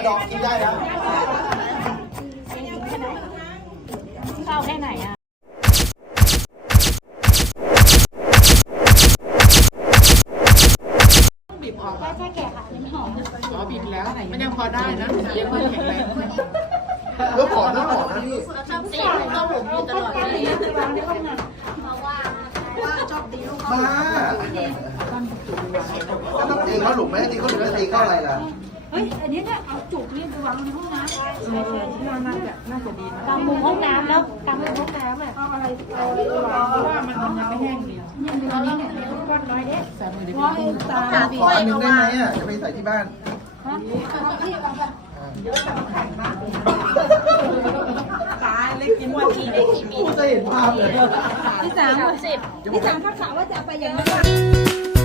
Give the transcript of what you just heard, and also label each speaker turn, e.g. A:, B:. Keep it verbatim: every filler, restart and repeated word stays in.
A: ดองกินได้นะ
B: ข้าวแค่ไหนอ่ะ
C: บีบออก
B: แค่แค่แกะค่ะไม่หอม
C: อ๋อบีบแล้ว มันยังพอได้นะยังไม่แข็งแรง
A: เรื่องหอมเรื่องหอมนะพี่
B: ชอบตีเข้าหลุมอยู่ตลอดเลยเพราะว่าว่าชอบตีลูก
A: บ้าก็ต้องตีเขาหลุมไหมตีเขาหลุมจะตีเข้าอะไรล่ะ
B: เฮ้ยอันนี้เนี่ยเอาจุกนี่ไปวางในห้องน้ำใช่ใช่น่าจะน่าจะดีกางมุมห้องน้ำแล้วกางมุมห้องน้ำอ่ะเอาอะไรเอาอะไรวางเพราะว่ามันมันยังไม่แห้งดีเนี่ยตอนนี้เนี่ยก้อนน้อยเด็ดใส่มือเด็กตา
A: ขออันหนึ่งได้ไหมอ่ะจะไปใส่ที่บ้าน
C: ตายเล็กกินวันทีได้กี่มี
A: จะเห็นภาพเลย
B: ที่สามสิบที่สามถ้าข่าวว่าจะไปอย่างนั้น